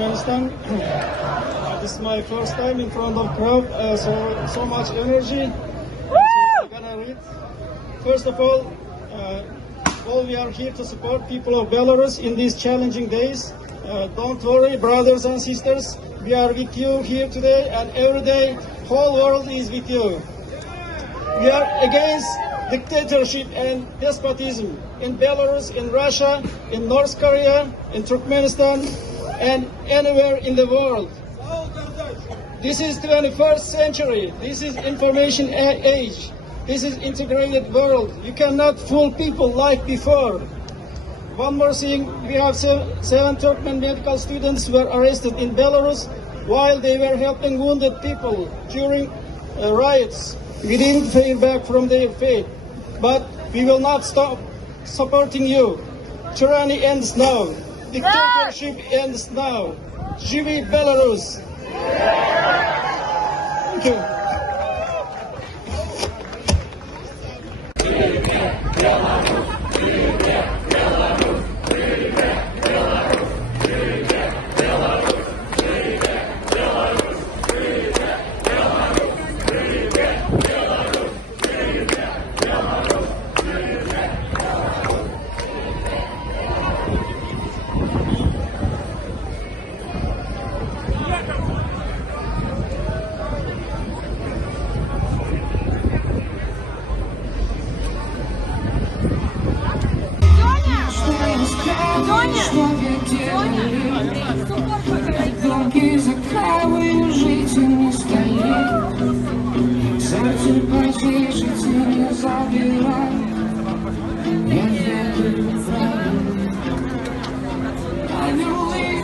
Turkmenistan. This is my first time in front of crowd, so much energy. So I'm gonna read. First of all we are here to support people of Belarus in these challenging days. Don't worry, brothers and sisters. We are with you here today, and every day, whole world is with you. We are against dictatorship and despotism in Belarus, in Russia, in North Korea, in Turkmenistan, and anywhere in the world. This is 21st century. This is information age. This is integrated world. You cannot fool people like before. One more thing, we have seven Turkmen medical students were arrested in Belarus while they were helping wounded people during riots. We didn't hear back from their fate, but we will not stop supporting you. Tyranny ends now. Dictatorship ends now. Живи Belarus! Thank you. Долги закраиваю жизнь на столе. Сердце потешится, не забирай. Я верю в правду. I believe.